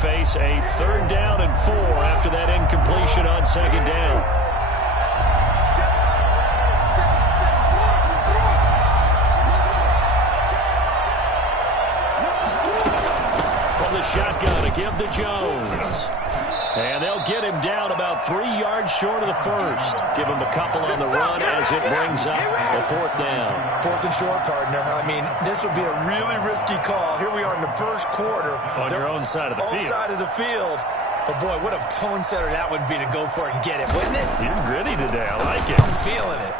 face a 3rd down and 4 after that incompletion on 2nd down. From the shotgun, a give to Jones. And they'll get him down about 3 yards short of the first. Give him a couple on the run as it brings up a 4th down. 4th and short, partner. I mean, this would be a really risky call. Here we are in the first quarter. On your own side of the field. On side of the field. But, boy, what a tone setter that would be to go for it and get it, wouldn't it? You're gritty today. I like it. I'm feeling it.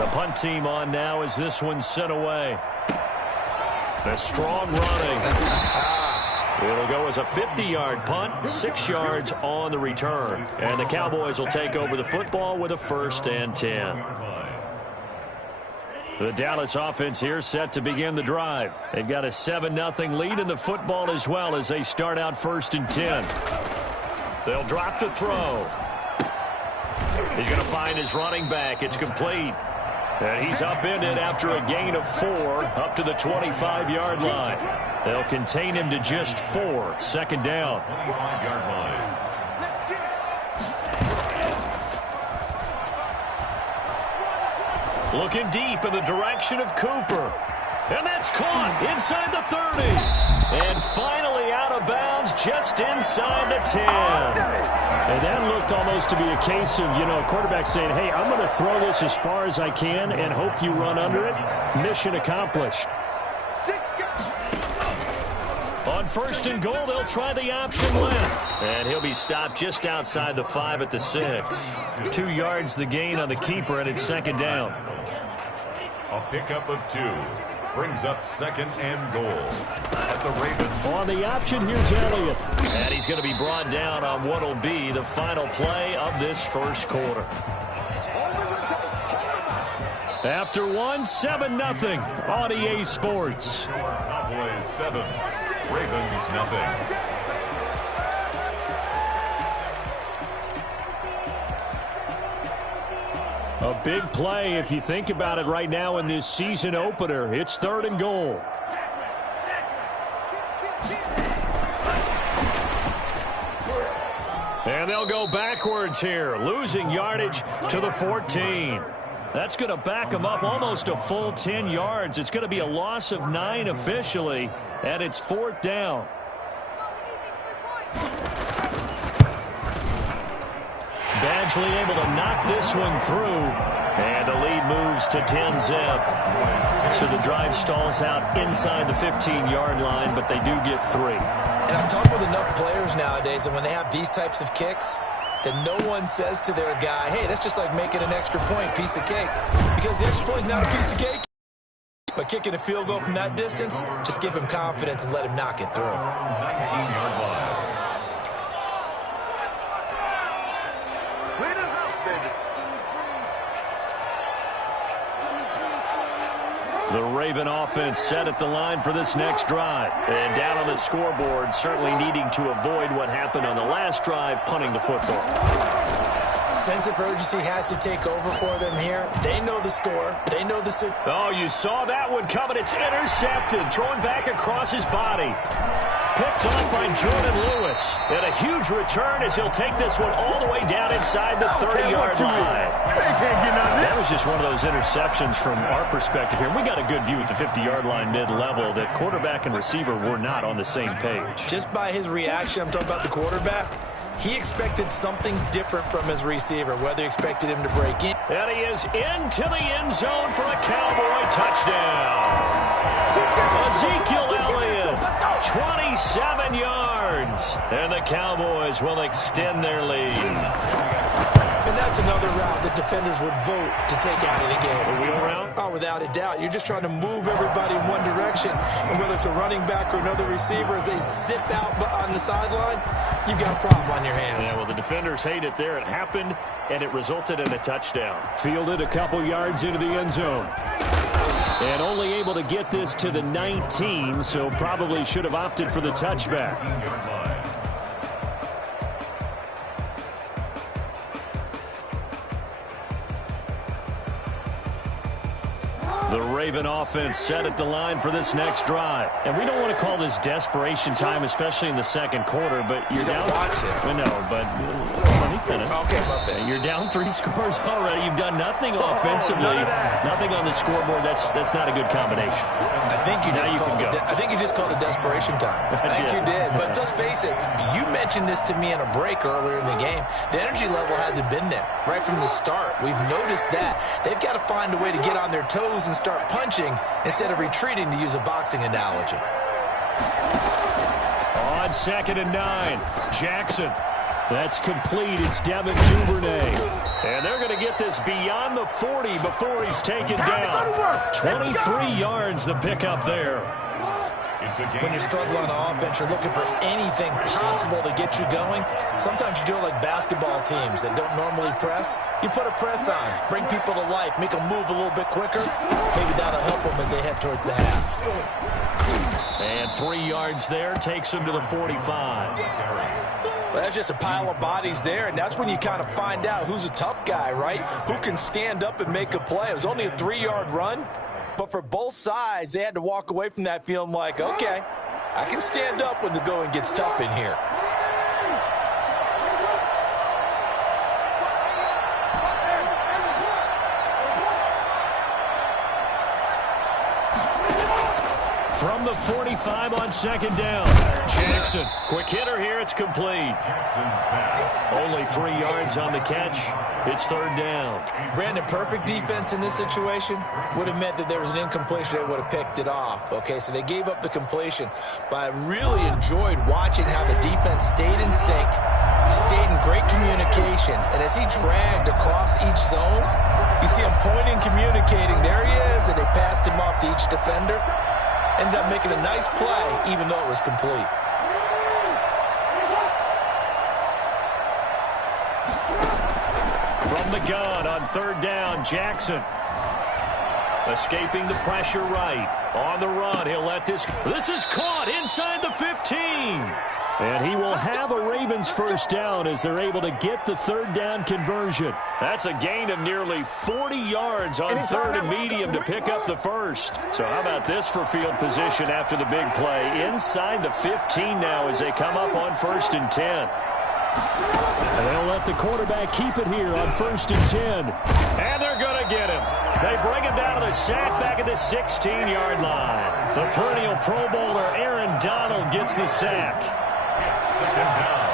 The punt team on now as this one's sent away. The strong running. It'll go as a 50-yard punt, 6 yards on the return. And the Cowboys will take over the football with a 1st and 10. The Dallas offense here set to begin the drive. They've got a 7-0 lead in the football as well as they start out 1st and 10. They'll drop to throw. He's going to find his running back. It's complete. And he's upended after a gain of 4 up to the 25-yard line. They'll contain him to just 4. 2nd down. Looking deep in the direction of Cooper. And that's caught inside the 30. And finally out of bounds just inside the 10. And that looked almost to be a case of, a quarterback saying, hey, I'm going to throw this as far as I can and hope you run under it. Mission accomplished. On 1st and goal, they'll try the option left. And he'll be stopped just outside the 5 at the 6. 2 yards the gain on the keeper, and it's 2nd down. A pickup of 2. Brings up 2nd and goal at the Ravens. On the option, here's Elliott. And he's going to be brought down on what will be the final play of this first quarter. After 1, 7-0 on EA Sports. Cowboys 7, Ravens 0. A big play if you think about it right now in this season opener. It's 3rd and goal. And they'll go backwards here, losing yardage to the 14. That's going to back them up almost a full 10 yards. It's going to be a loss of 9 officially, and it's 4th down. Badgley able to knock this one through, and the lead moves to 10-zip. So the drive stalls out inside the 15-yard line, but they do get 3. And I'm talking with enough players nowadays, and when they have these types of kicks, that no one says to their guy, hey, that's just like making an extra point, piece of cake. Because the extra point is not a piece of cake. But kicking a field goal from that distance, just give him confidence and let him knock it through. 19-yard line. The Raven offense set at the line for this next drive. And down on the scoreboard, certainly needing to avoid what happened on the last drive, punting the football. Sense of urgency has to take over for them here. They know the score. They know the... Oh, you saw that one coming. It's intercepted. Thrown back across his body. Picked off by Jordan Lewis. And a huge return as he'll take this one all the way down inside the 30-yard line. That was just one of those interceptions from our perspective here. We got a good view at the 50-yard line mid-level that quarterback and receiver were not on the same page. Just by his reaction, I'm talking about the quarterback, he expected something different from his receiver, whether he expected him to break in. And he is into the end zone for a Cowboy touchdown. Ezekiel Elliott, 27 yards. And the Cowboys will extend their lead. And that's another route that defenders would vote to take out of the game. A wheel route? Oh, without a doubt. You're just trying to move everybody in one direction. And whether it's a running back or another receiver, as they zip out on the sideline, you've got a problem on your hands. Yeah, well, the defenders hate it there. It happened, and it resulted in a touchdown. Fielded a couple yards into the end zone. And only able to get this to the 19, so probably should have opted for the touchback. The Raven offense set at the line for this next drive. And we don't want to call this desperation time, especially in the second quarter, but you're down. No, but let me finish. Okay, my bad. You're down 3 scores already. You've done nothing offensively. Nothing on the scoreboard. That's not a good combination. I think you just called it desperation time. I think you did. But let's face it, you mentioned this to me in a break earlier in the game. The energy level hasn't been there right from the start. We've noticed that. They've got to find a way to get on their toes and start punching instead of retreating, to use a boxing analogy. On 2nd and 9, Jackson. That's complete. It's Devin Duvernay. And they're going to get this beyond the 40 before he's taken down. 23 yards the pickup there. When you're struggling on offense, you're looking for anything possible to get you going. Sometimes you do it like basketball teams that don't normally press. You put a press on, bring people to life, make them move a little bit quicker. Maybe that'll help them as they head towards the half. And 3 yards there takes them to the 45. Well, that's just a pile of bodies there, and that's when you kind of find out who's a tough guy, right? Who can stand up and make a play. It was only a 3-yard run. But for both sides, they had to walk away from that feeling like, okay, I can stand up when the going gets tough in here. From the 45 on 2nd down, Jackson. Quick hitter here. It's complete. Only 3 yards on the catch. It's 3rd down. Brandon, perfect defense in this situation would have meant that there was an incompletion. They would have picked it off. Okay, so they gave up the completion. But I really enjoyed watching how the defense stayed in sync, stayed in great communication. And as he dragged across each zone, you see him pointing, communicating. There he is, and they passed him off to each defender. Ended up making a nice play, even though it was complete. From the gun on 3rd down, Jackson. Escaping the pressure right. On the run, he'll let this is caught inside the 15. And he will have a Ravens first down as they're able to get the 3rd down conversion. That's a gain of nearly 40 yards on 3rd and medium to pick up the first. So how about this for field position after the big play? Inside the 15 now as they come up on 1st and 10. And they'll let the quarterback keep it here on 1st and 10. And they're going to get him. They bring him down to the sack back at the 16-yard line. The perennial Pro Bowler Aaron Donald gets the sack. 2nd down.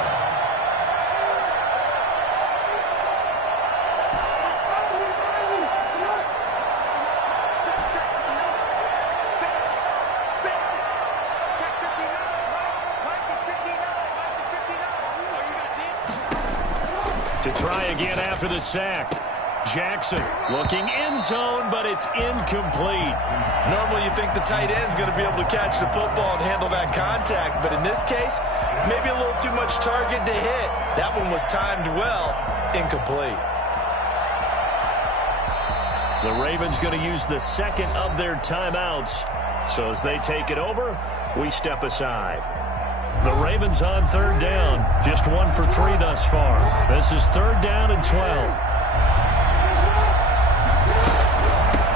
To try again after the sack. Jackson looking end zone, but it's incomplete. Normally you think the tight end's going to be able to catch the football and handle that contact, but in this case, maybe a little too much target to hit. That one was timed well, incomplete. The Ravens going to use the 2nd of their timeouts. So as they take it over, we step aside. The Ravens on 3rd down, just 1 for 3 thus far. This is 3rd down and 12.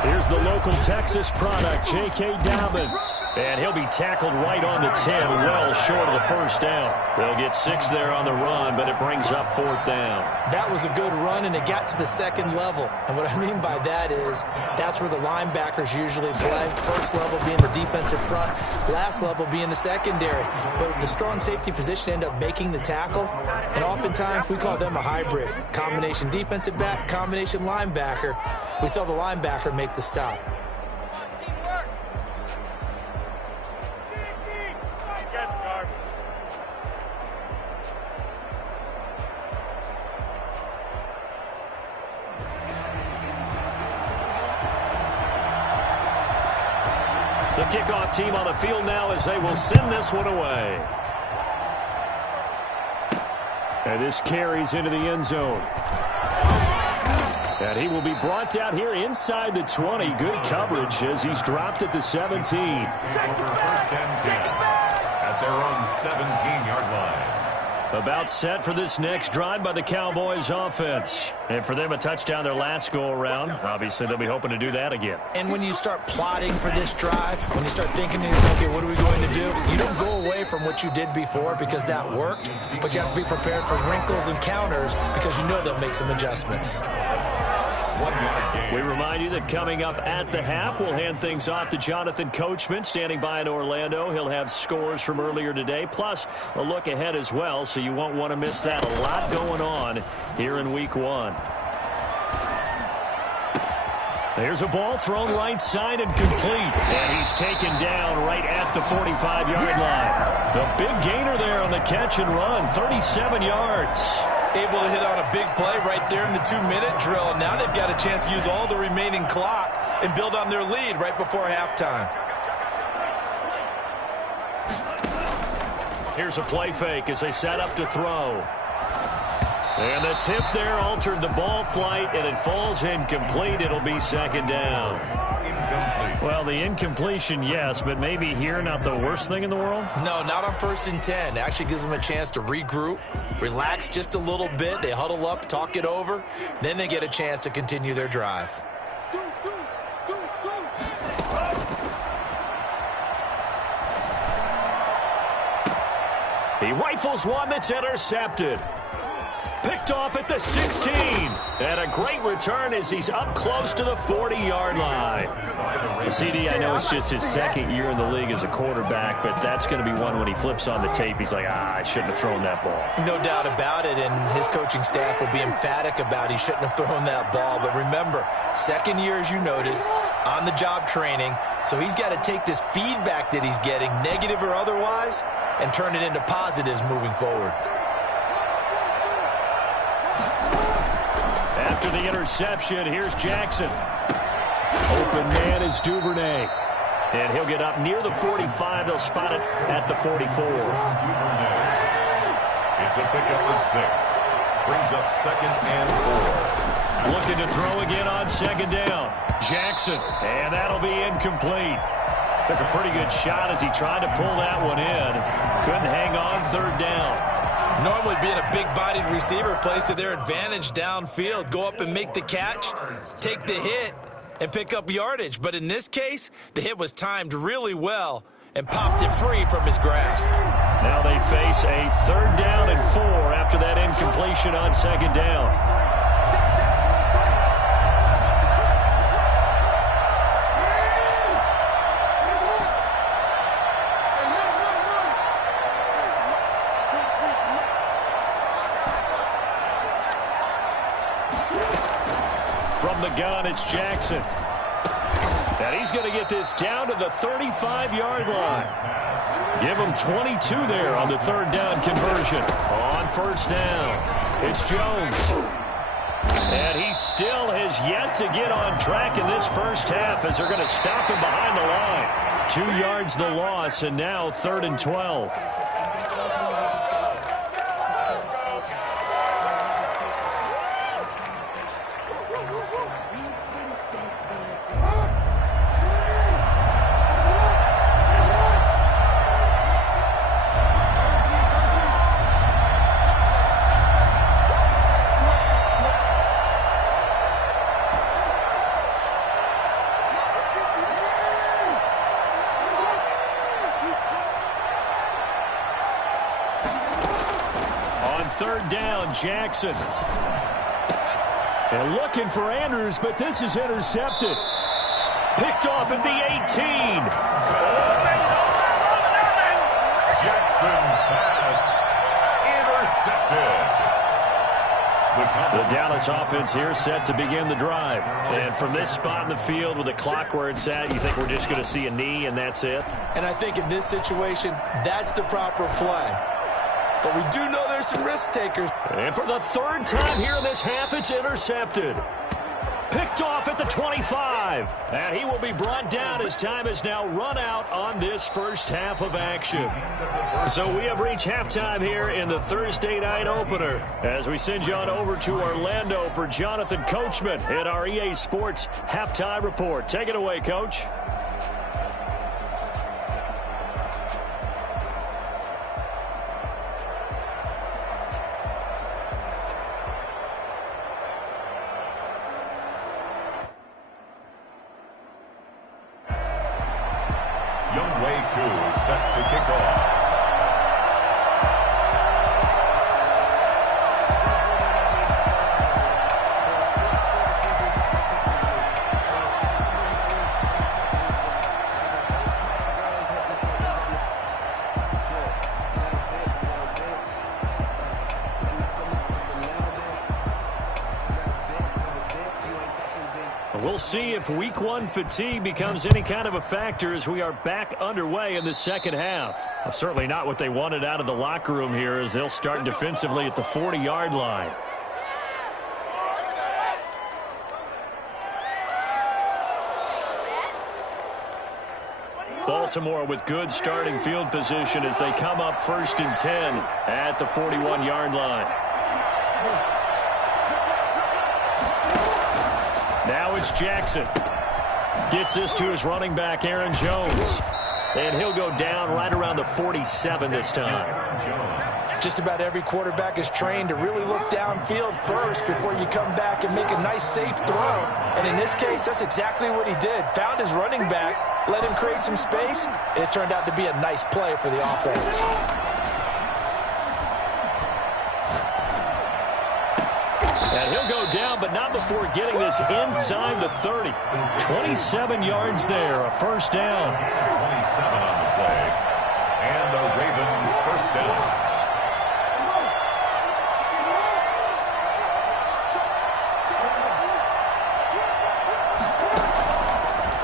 Here's the local Texas product, J.K. Dobbins. And he'll be tackled right on the 10, well short of the first down. They'll get 6 there on the run, but it brings up 4th down. That was a good run, and it got to the 2nd level. And what I mean by that is that's where the linebackers usually play. First level being the defensive front, last level being the secondary. But the strong safety position ended up making the tackle, and oftentimes we call them a hybrid. Combination defensive back, combination linebacker. We saw the linebacker make the stop. The kickoff team on the field now as they will send this one away. And this carries into the end zone. And he will be brought down here inside the 20. Good coverage as he's dropped at the 17. Over 1st and 10 at their own 17-yard line. About set for this next drive by the Cowboys offense. And for them, a touchdown their last go-around. Obviously, they'll be hoping to do that again. And when you start plotting for this drive, when you start thinking to yourself, okay, what are we going to do? You don't go away from what you did before because that worked, but you have to be prepared for wrinkles and counters because you know they'll make some adjustments. We remind you that coming up at the half, we'll hand things off to Jonathan Coachman, standing by in Orlando. He'll have scores from earlier today, plus a look ahead as well, so you won't want to miss that. A lot going on here in Week 1. There's a ball thrown right side and complete. And he's taken down right at the 45-yard line. The big gainer there on the catch and run, 37 yards. Able to hit on a big play right there in the 2-minute drill. And now they've got a chance to use all the remaining clock and build on their lead right before halftime. Here's a play fake as they set up to throw. And the tip there altered the ball flight, and it falls incomplete. It'll be second down. Well, the incompletion, yes, but maybe here not the worst thing in the world? No, not on 1st and 10. It actually gives them a chance to regroup, relax just a little bit. They huddle up, talk it over. Then they get a chance to continue their drive. He rifles one that's intercepted. Picked off at the 16. And a great return as he's up close to the 40-yard line. CD, I know it's just his second year in the league as a quarterback, but that's going to be one when he flips on the tape. He's like, I shouldn't have thrown that ball. No doubt about it, and his coaching staff will be emphatic about he shouldn't have thrown that ball. But remember, second year, as you noted, on-the-job training, so he's got to take this feedback that he's getting, negative or otherwise, and turn it into positives moving forward. After the interception, here's Jackson. Open man is Duvernay. And he'll get up near the 45. They'll spot it at the 44. It's a pickup of 6. Brings up 2nd and 4. Looking to throw again on 2nd down. Jackson. And that'll be incomplete. Took a pretty good shot as he tried to pull that one in. Couldn't hang on 3rd down. Normally being a big-bodied receiver plays to their advantage downfield. Go up and make the catch, take the hit, and pick up yardage. But in this case, the hit was timed really well and popped it free from his grasp. Now they face a 3rd down and 4 after that incompletion on 2nd down. From the gun, it's Jackson. And he's going to get this down to the 35-yard line. Give him 22 there on the 3rd down conversion. On 1st down, it's Jones. And he still has yet to get on track in this first half as they're going to stop him behind the line. 2 yards the loss, and now 3rd and 12. Jackson. And looking for Andrews, but this is intercepted. Picked off at the 18. Jackson's pass intercepted. The Dallas offense here set to begin the drive. And from this spot in the field with the clock where it's at, you think we're just going to see a knee and that's it? And I think in this situation, that's the proper play. But we do know there's some risk takers. And for the 3rd time here in this half, it's intercepted. Picked off at the 25. And he will be brought down as time has now run out on this first half of action. So we have reached halftime here in the Thursday night opener as we send you on over to Orlando for Jonathan Coachman in our EA Sports Halftime Report. Take it away, Coach. Younghoe Koo set to kick off. We'll see if week one fatigue becomes any kind of a factor as we are back underway in the second half. Well, certainly not what they wanted out of the locker room here as they'll start defensively at the 40-yard line. Baltimore with good starting field position as they come up 1st and 10 at the 41-yard line. Now it's Jackson. Gets this to his running back, Aaron Jones. And he'll go down right around the 47 this time. Just about every quarterback is trained to really look downfield first before you come back and make a nice, safe throw. And in this case, that's exactly what he did. Found his running back, let him create some space, and it turned out to be a nice play for the offense. And he'll go down, but not before getting this inside the 30. 27 yards there, a first down. 27 on the play. And a Raven first down.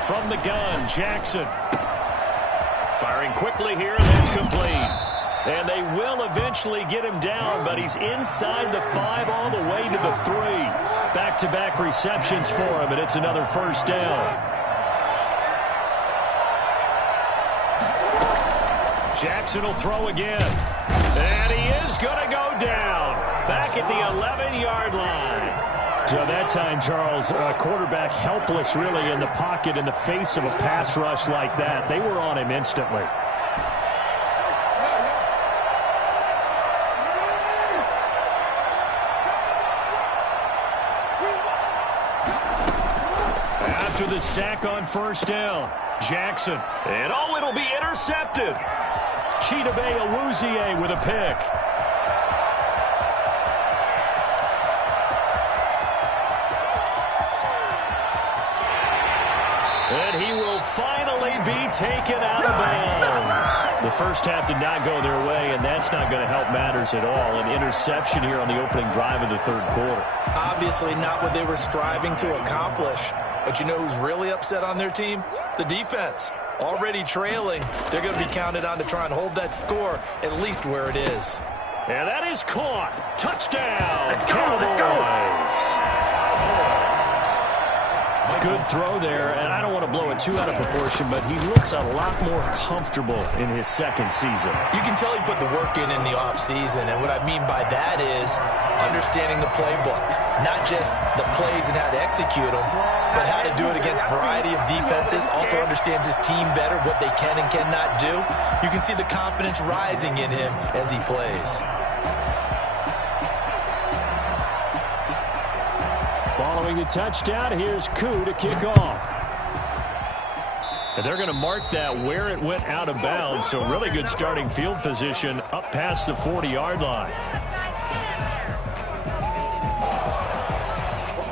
From the gun, Jackson. Firing quickly here, and that's complete. And they will eventually get him down, but he's inside the 5 all the way to the 3. Back-to-back receptions for him, and it's another first down. Jackson will throw again. And he is going to go down. Back at the 11-yard line. So that time, Charles, quarterback helpless really in the pocket in the face of a pass rush like that. They were on him instantly. After the sack on first down, Jackson. And oh, it'll be intercepted. Chidobe Awuzie with a pick. And he will finally be taken out of bounds. The first half did not go their way, and that's not going to help matters at all. An interception here on the opening drive of the third quarter. Obviously not what they were striving to accomplish. But you know who's really upset on their team? The defense. Already trailing. They're going to be counted on to try and hold that score at least where it is. And that is caught. Touchdown. Let's go. Cowboys. Good throw there, and I don't want to blow it too out of proportion, but he looks a lot more comfortable in his second season. You can tell he put the work in the offseason, and what I mean by that is understanding the playbook. Not just the plays and how to execute them, but how to do it against a variety of defenses. Also understands his team better, what they can and cannot do. You can see the confidence rising in him as he plays. Following the touchdown, here's Koo to kick off. And they're going to mark that where it went out of bounds, so really good starting field position up past the 40-yard line.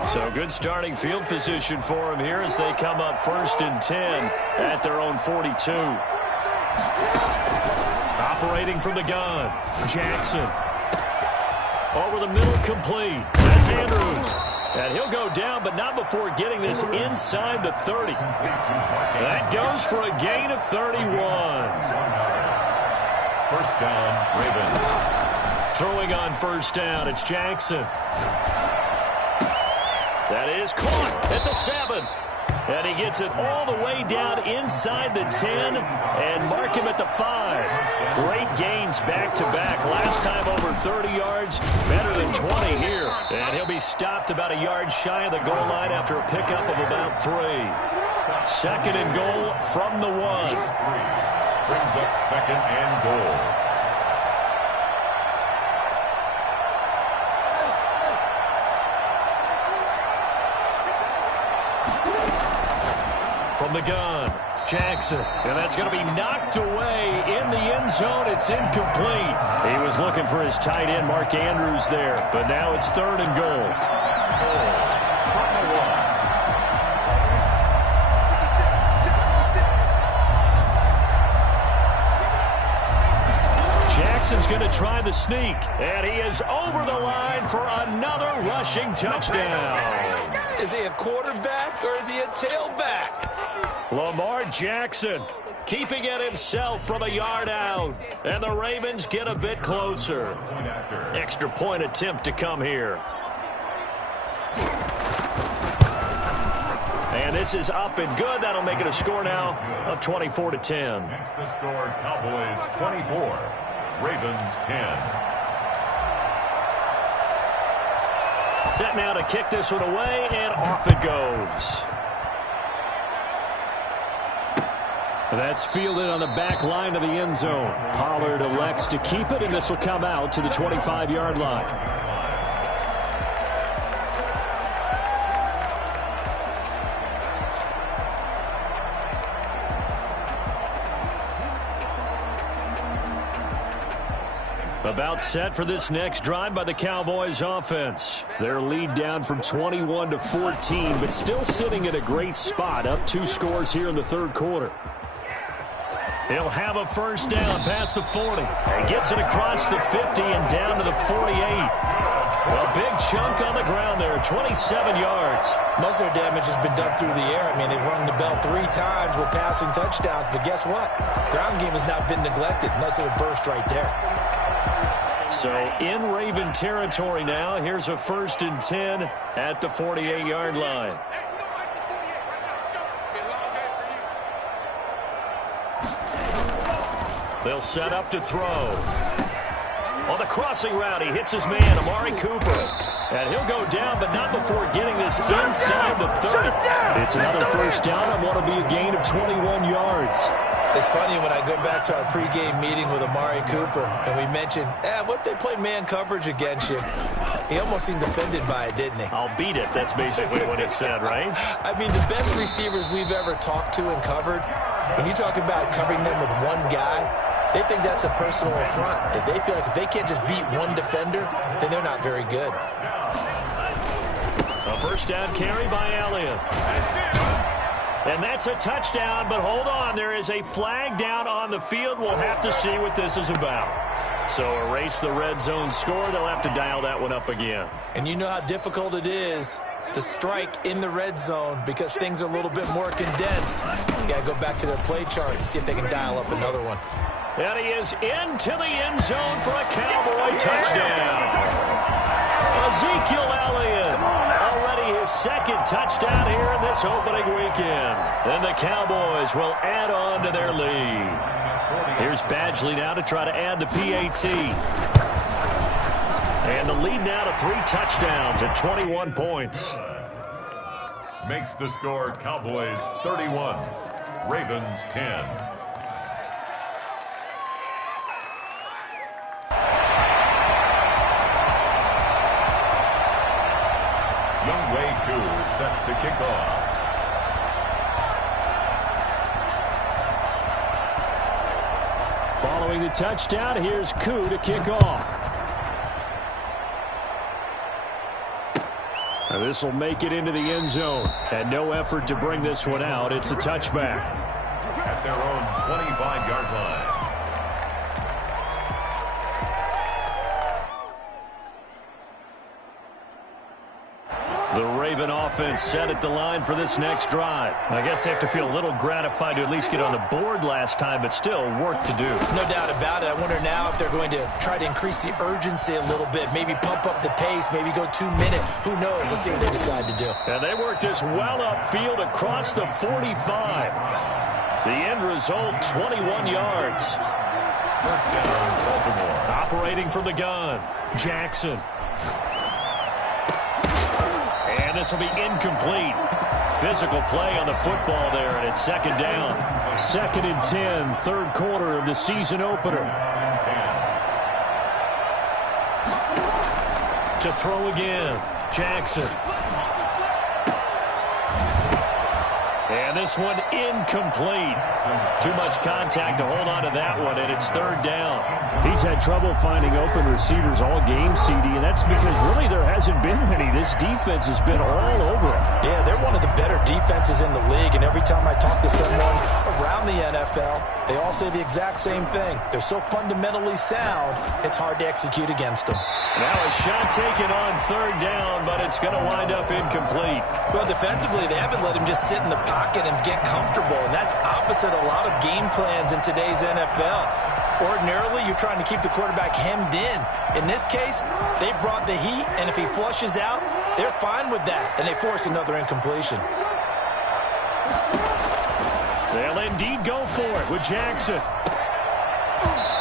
So good starting field position for them here as they come up 1st and 10 at their own 42. Operating from the gun, Jackson. Over the middle, complete. That's Andrews. And he'll go down, but not before getting this inside the 30. That goes for a gain of 31. First down, Ravens. Throwing on first down, it's Jackson. That is caught at the 7. And he gets it all the way down inside the 10 and mark him at the 5. Great gains back-to-back. Last time over 30 yards, better than 20 here. And he'll be stopped about a yard shy of the goal line after a pickup of about 3. 2nd and goal from the 1. Brings up 2nd and goal. from the gun. Jackson, and that's going to be knocked away in the end zone. It's incomplete. He was looking for his tight end, Mark Andrews, there, but now it's 3rd and goal. Jackson's going to try the sneak, and he is over the line for another rushing touchdown. Is he a quarterback or is he a tailback? Lamar Jackson keeping it himself from a yard out, and the Ravens get a bit closer. Extra point attempt to come here. And this is up and good. That'll make it a score now of 24-10. Makes the score Cowboys 24, Ravens 10. Set now to kick this one away, and off it goes. That's fielded on the back line of the end zone. Pollard elects to keep it, and this will come out to the 25-yard line. About set for this next drive by the Cowboys offense. Their lead down from 21 to 14, but still sitting at a great spot, up 2 scores here in the 3rd quarter. He'll have a first down past the 40. He gets it across the 50 and down to the 48. A big chunk on the ground there, 27 yards. Most of their damage has been done through the air. I mean, they've rung the bell 3 times with passing touchdowns, but guess what? Ground game has not been neglected. Nice little burst right there. So in Raven territory now. Here's a 1st and 10 at the 48-yard line. They'll set up to throw. On the crossing route, he hits his man, Amari Cooper. And he'll go down, but not before getting this inside the 30. It's another first down and want to be a gain of 21 yards. It's funny when I go back to our pregame meeting with Amari Cooper, and we mentioned, what if they play man coverage against you? He almost seemed offended by it, didn't he? I'll beat it. That's basically what it said, right? I mean, the best receivers we've ever talked to and covered, when you talk about covering them with one guy, they think that's a personal affront. If they feel like if they can't just beat one defender, then they're not very good. A first down carry by Elliott. And that's a touchdown, but hold on. There is a flag down on the field. We'll have to see what this is about. So erase the red zone score. They'll have to dial that one up again. And you know how difficult it is to strike in the red zone because things are a little bit more condensed. You got to go back to their play chart and see if they can dial up another one. And he is into the end zone for a Cowboy touchdown. Ezekiel Elliott, already his 2nd touchdown here in this opening weekend. And the Cowboys will add on to their lead. Here's Badgley now to try to add the PAT. And the lead now to 3 touchdowns at 21 points. Makes the score Cowboys 31, Ravens 10. Younghoe Koo set to kick off. Following the touchdown, here's Koo to kick off. And this will make it into the end zone. And no effort to bring this one out. It's a touchback. At their own 25-yard line. The Raven offense set at the line for this next drive. I guess they have to feel a little gratified to at least get on the board last time, but still work to do. No doubt about it. I wonder now if they're going to try to increase the urgency a little bit, maybe pump up the pace, maybe go 2 minute. Who knows? Let's see what they decide to do. And they work this well upfield across the 45. The end result, 21 yards. First down, Baltimore. Operating from the gun, Jackson. And this will be incomplete. Physical play on the football there, and it's 2nd down. 2nd and 10, 3rd quarter of the season opener. To throw again, Jackson. And this one incomplete. Too much contact to hold on to that one, and it's third down. He's had trouble finding open receivers all game, CD, and that's because really there hasn't been many. This defense has been all over him. Yeah, they're one of the better defenses in the league, and every time I talk to someone around the NFL, they all say the exact same thing. They're so fundamentally sound, it's hard to execute against them. Now a shot taken on third down, but it's going to wind up incomplete. Well, defensively, they haven't let him just sit in the pocket and get comfortable, and that's opposite a lot of game plans in today's NFL. Ordinarily, you're trying to keep the quarterback hemmed in. In this case, they brought the heat, and if he flushes out, they're fine with that, and they force another incompletion. They'll indeed go for it with Jackson.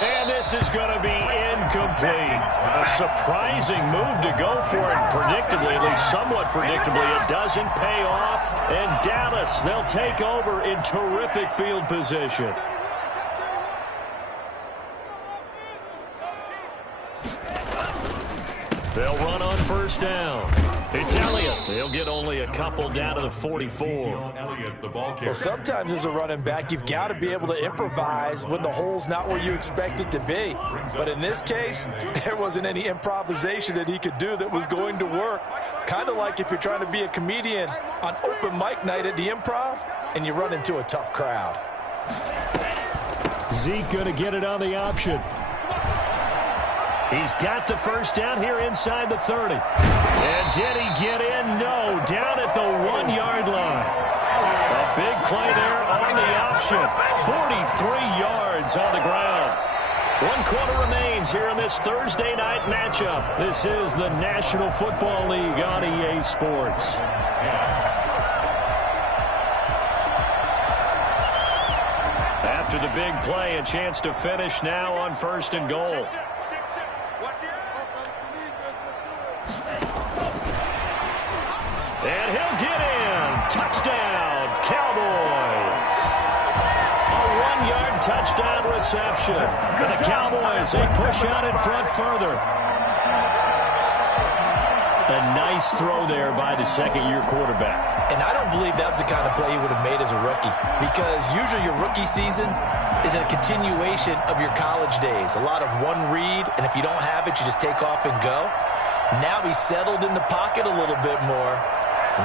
And this is going to be incomplete. A surprising move to go for it. Predictably, at least somewhat predictably, it doesn't pay off. And Dallas, they'll take over in terrific field position. They'll run on first down. It's Elliott. They'll get only a couple down to the 44. Well, sometimes as a running back, you've got to be able to improvise when the hole's not where you expect it to be. But in this case, there wasn't any improvisation that he could do that was going to work. Kind of like if you're trying to be a comedian on open mic night at the Improv and you run into a tough crowd. Zeke going to get it on the option. He's got the first down here inside the 30. And did he get in? No, down at the 1-yard line. A big play there on the option. 43 yards on the ground. 1 quarter remains here in this Thursday night matchup. This is the National Football League on EA Sports. After the big play, a chance to finish now on first and goal. And he'll get in. Touchdown, Cowboys. A 1-yard touchdown reception. And the Cowboys, they push out in front further. A nice throw there by the second-year quarterback. And I don't believe that was the kind of play he would have made as a rookie, because usually your rookie season is a continuation of your college days. A lot of one read, and if you don't have it, you just take off and go. Now he's settled in the pocket a little bit more,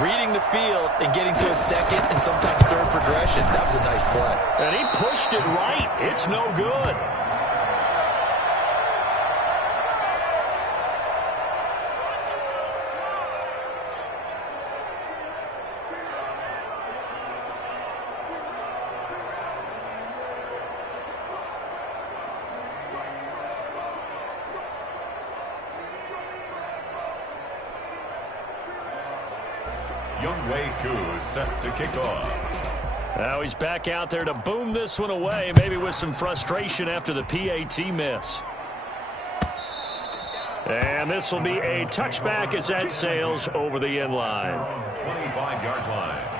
reading the field and getting to a second and sometimes third progression. That was a nice play. And he pushed it right. It's no good. Younghoe Koo set to kick off. Now he's back out there to boom this one away, maybe with some frustration after the PAT miss. And this will be a touchback as that sails over the end line. 25-yard line.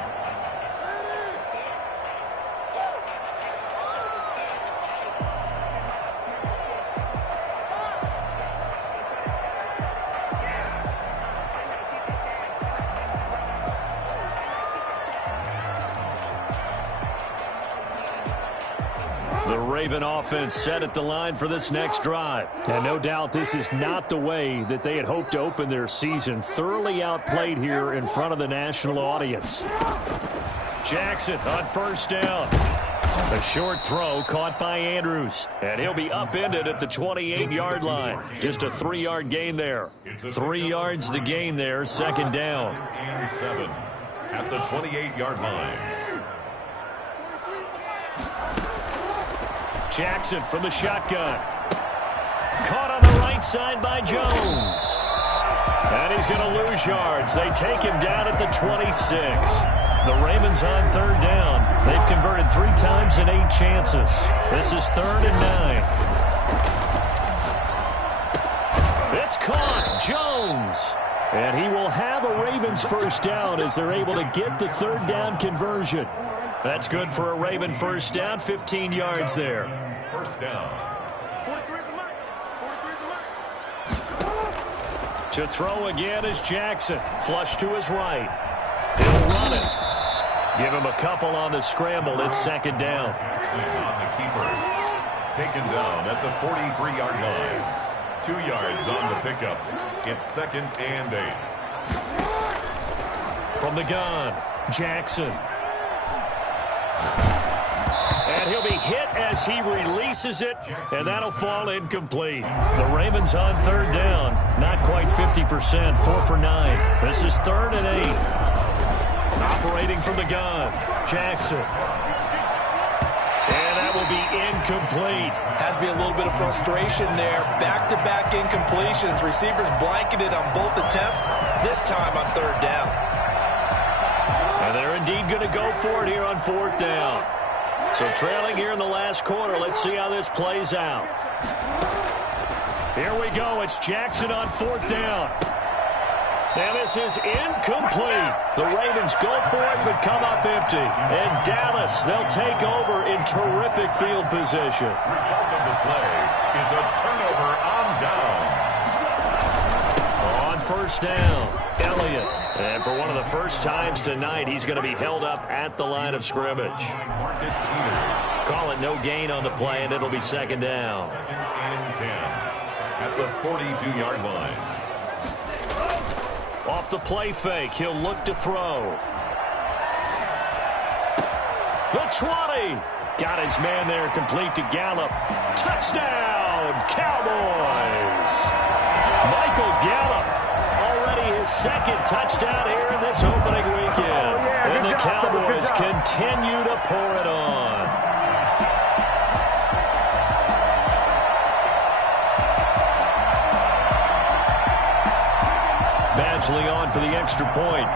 The Raven offense set at the line for this next drive. And no doubt this is not the way that they had hoped to open their season. Thoroughly outplayed here in front of the national audience. Jackson on first down. A short throw caught by Andrews. And he'll be upended at the 28-yard line. Just a 3-yard gain there. 3 yards the gain there, second down. And 7 at the 28-yard line. Jackson from the shotgun. Caught on the right side by Jones. And he's going to lose yards. They take him down at the 26. The Ravens on third down. They've converted 3 times in 8 chances. This is 3rd and 9. It's caught. Jones. And he will have a Ravens first down as they're able to get the third down conversion. That's good for a Raven first down. 15 yards there. First down. To throw again is Jackson. Flush to his right. He'll run it. Give him a couple on the scramble. It's second down. Jackson on the keeper. Taken down at the 43-yard line. 2 yards on the pickup. It's second and 8. From the gun, Jackson. And he'll be hit as he releases it, and that'll fall incomplete. The Ravens on third down. Not quite 50%, 4 for 9. This is third and 8. Operating from the gun, Jackson. And that will be incomplete. Has to be a little bit of frustration there. Back-to-back incompletions. Receivers blanketed on both attempts, this time on third down. And they're indeed going to go for it here on fourth down. So trailing here in the last quarter. Let's see how this plays out. Here we go. It's Jackson on fourth down. Now this is incomplete. The Ravens go for it but come up empty. And Dallas, they'll take over in terrific field position. Result of the play is a turnover on downs. On first down, Elliott. And for one of the first times tonight, he's going to be held up at the line of scrimmage. Marcus Peters. Call it no gain on the play, and it'll be second down. Second and 10 at the 42-yard line. Off the play fake, he'll look to throw. The 20. Got his man there, complete to Gallup. Touchdown, Cowboys. Michael Gallup, already his second touchdown here in this opening weekend. And the Cowboys continue to pour it on. Badgley on for the extra point.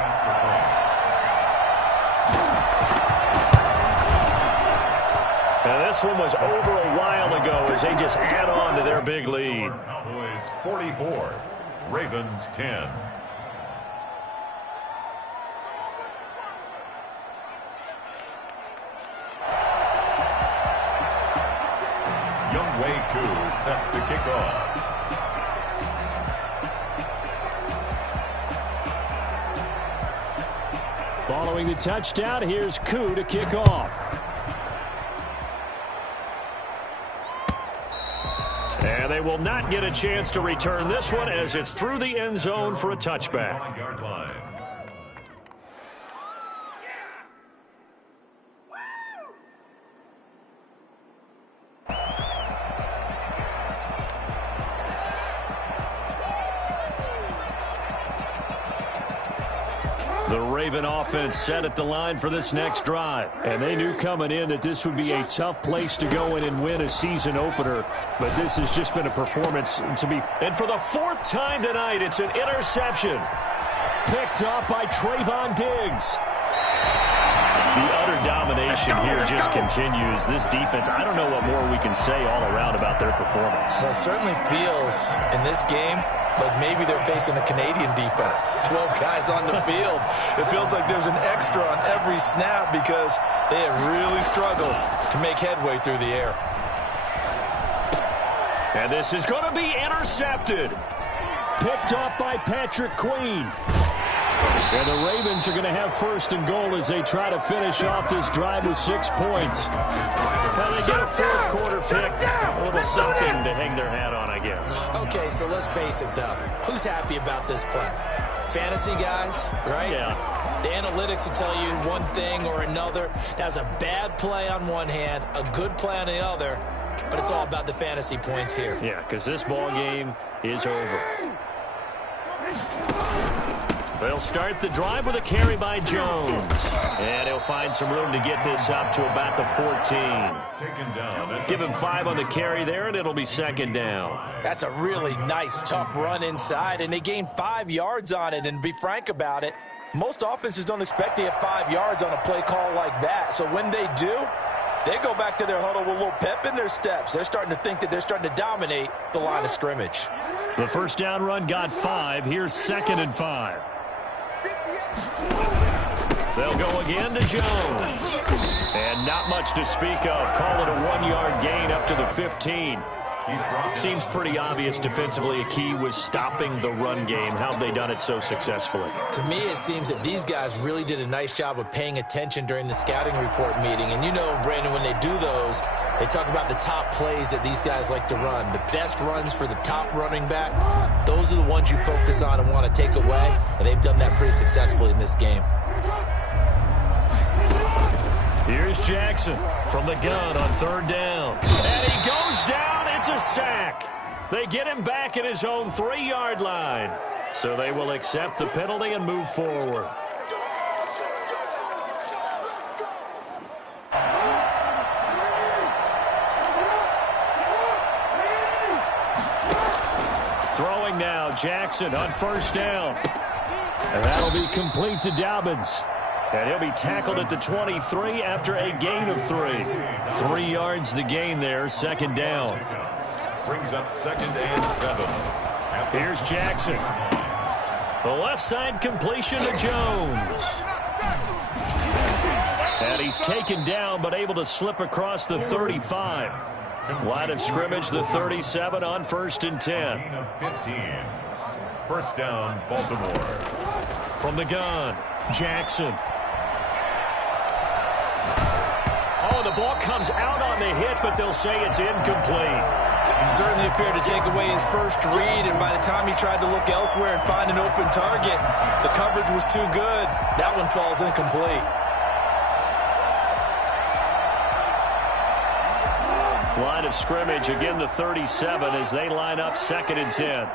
And this one was over a while ago as they just add on to their big lead. Cowboys 44, Ravens 10. Younghoe Koo set to kick off. Following the touchdown, here's Koo to kick off. And they will not get a chance to return this one as it's through the end zone for a touchback. 1-yard line. The Raven offense set at the line for this next drive. And they knew coming in that this would be a tough place to go in and win a season opener. But this has just been a performance to be. And for the fourth time tonight, it's an interception. Picked up by Trayvon Diggs. The utter domination here just continues. This defense, I don't know what more we can say all around about their performance. Well, it certainly feels in this game like maybe they're facing a Canadian defense. 12 guys on the field. It feels like there's an extra on every snap because they have really struggled to make headway through the air. And this is going to be intercepted. Picked up by Patrick Queen. And the Ravens are going to have first and goal as they try to finish off this drive with 6 points. Well, they get a fourth quarter pick. A little something to hang their hat on, I guess. Okay, so let's face it, though. Who's happy about this play? Fantasy guys, right? Yeah. The analytics will tell you one thing or another. That's a bad play on one hand, a good play on the other, but it's all about the fantasy points here. Yeah, because this ball game is over. They'll start the drive with a carry by Jones. And he'll find some room to get this up to about the 14. Taken down. Give him 5 on the carry there, and it'll be second down. That's a really nice, tough run inside, and they gained 5 yards on it. And to be frank about it, most offenses don't expect to get 5 yards on a play call like that. So when they do, they go back to their huddle with a little pep in their steps. They're starting to think that they're starting to dominate the line of scrimmage. The first down run got 5. Here's second and 5. They'll go again to Jones. And not much to speak of. Call it a 1-yard gain up to the 15. Seems pretty obvious defensively a key was stopping the run game. How have they done it so successfully? To me, it seems that these guys really did a nice job of paying attention during the scouting report meeting. And you know, Brandon, when they do those, they talk about the top plays that these guys like to run. The best runs for the top running back, those are the ones you focus on and want to take away. And they've done that pretty successfully in this game. Here's Jackson from the gun on 3rd down. And he goes down. It's a sack. They get him back at his own 3-yard line. So they will accept the penalty and move forward. Throwing now, Jackson on 1st down. And that'll be complete to Dobbins. And he'll be tackled at the 23 after a gain of 3. 3 yards the gain there, 2nd down. Brings up 2nd and 7. Here's Jackson. The left side completion to Jones. And he's taken down but able to slip across the 35. Line of scrimmage, the 37 on 1st and 10. 15. 1st down, Baltimore. From the gun, Jackson. Oh, the ball comes out on the hit, but they'll say it's incomplete. Certainly appeared to take away his first read, and by the time he tried to look elsewhere and find an open target, the coverage was too good. That one falls incomplete. Line of scrimmage, again the 37 as they line up 2nd and 10.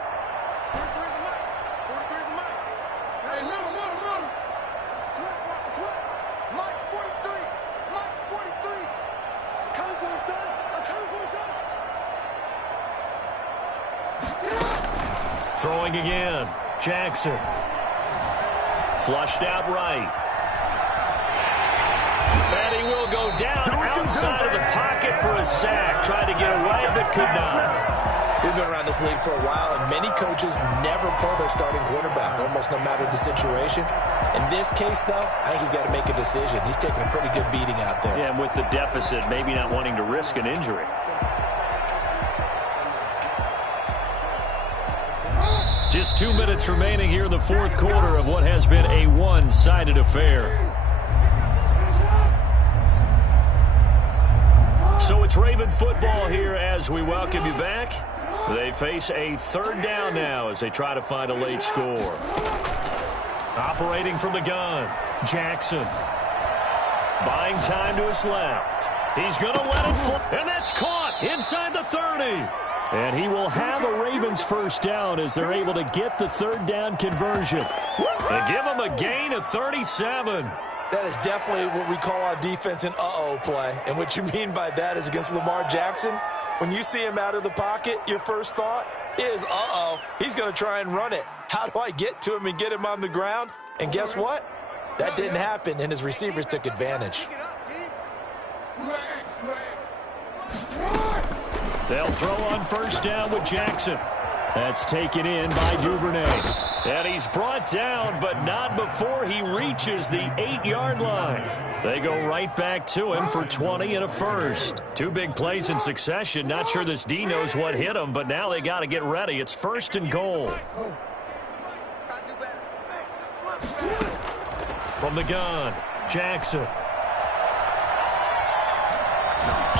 Throwing again, Jackson. Flushed out right. And he will go down outside of the pocket for a sack. Tried to get away, but could not. We've been around this league for a while, and many coaches never pull their starting quarterback, almost no matter the situation. In this case, though, I think he's got to make a decision. He's taking a pretty good beating out there. Yeah, and with the deficit, maybe not wanting to risk an injury. Just 2 minutes remaining here in the 4th quarter of what has been a one-sided affair. So it's Raven football here as we welcome you back. They face a 3rd down now as they try to find a late score. Operating from the gun, Jackson. Buying time to his left. He's going to let it fly, and that's caught inside the 30. And he will have a Ravens 1st down as they're able to get the 3rd down conversion. They give him a gain of 37. That is definitely what we call our defense an uh-oh play. And what you mean by that is against Lamar Jackson, when you see him out of the pocket, your first thought is, uh-oh, he's going to try and run it. How do I get to him and get him on the ground? And guess what? That didn't happen, and his receivers took advantage. They'll throw on 1st down with Jackson. That's taken in by Duvernay. And he's brought down, but not before he reaches the 8-yard line. They go right back to him for 20 and a first. 2 big plays in succession. Not sure this D knows what hit him, but now they got to get ready. It's 1st and goal. From the gun, Jackson.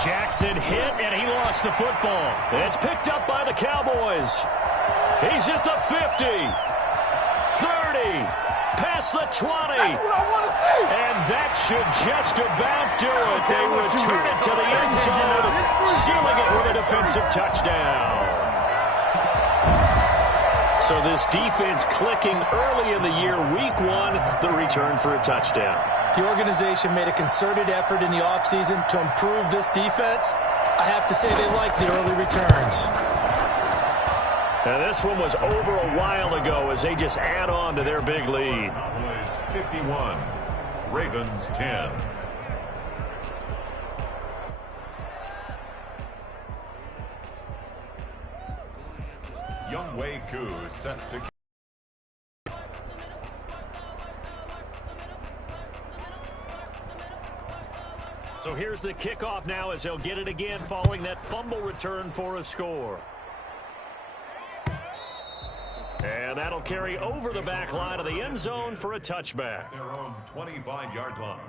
Jackson hit, and he lost the football. It's picked up by the Cowboys. He's at the 50, 30, past the 20. And that should just about do it. They return it to the end zone, sealing it with a defensive touchdown. So this defense clicking early in the year, week 1, the return for a touchdown. The organization made a concerted effort in the offseason to improve this defense. I have to say they like the early returns. And this one was over a while ago as they just add on to their big lead. Cowboys 51, Ravens 10. Younghoe Koo set to... So here's the kickoff now as they'll get it again following that fumble return for a score. And that'll carry over the back line of the end zone for a touchback. Their own 25-yard line.